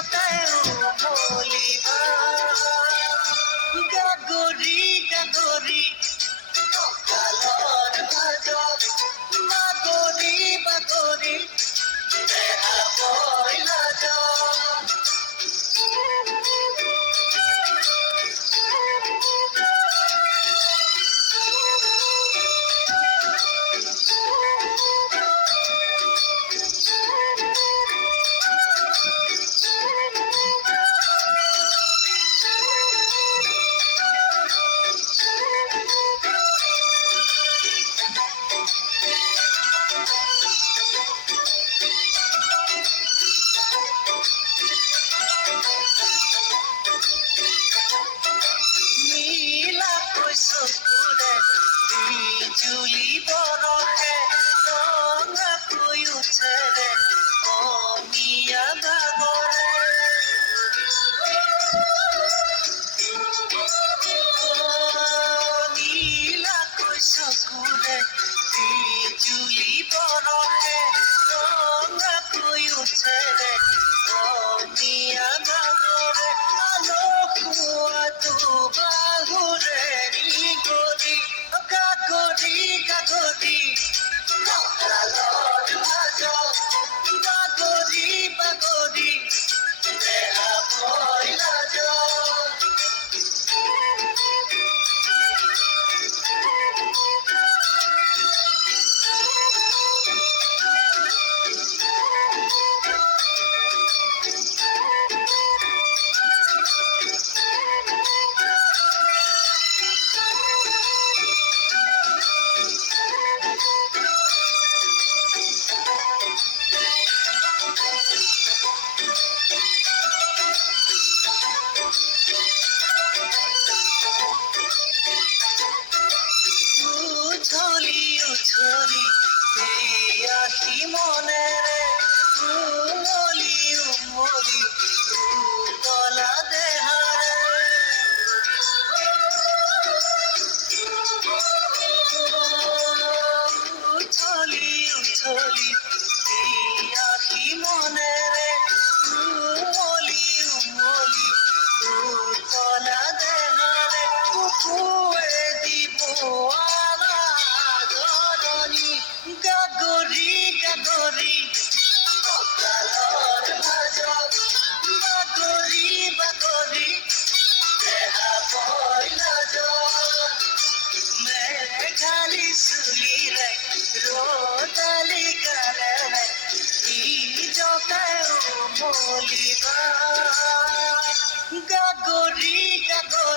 জতায়ো মলিবা গাগৰি গাগৰি কালৰ মাজত বাগৰি বাগৰি দেহাবই লাজত চকুৰে বিজুলি বৰষে ৰঙাকৈ উঠেৰে অমিয়া ভাগৰে নীলাকৈ চকুৰে বিজুলি বৰষে ৰঙাকৈ উঠেৰে অমিয়া ভাগৰে আলসুৱাটো বাহুৰে গাগৰি গাগৰি কালৰ মাজত বাগৰি বাগৰি দেহাবই লাজত উঠলি উঠলি এই আশি মনেৰে উমলি উমলি উতলা দেহাৰে উঠলি উঠলি এই আশি মনেৰে উমলি উমলি উতলা দেহাৰে বুকুৱে দিব গাগৰি গাগৰি কালৰ মাজত বাগৰি বাগৰি দেহাবই লাজত মেঘালী চুলিৰে ৰ'দালি গালেৰে জতায়ো মলিবা গাগৰি গাগৰি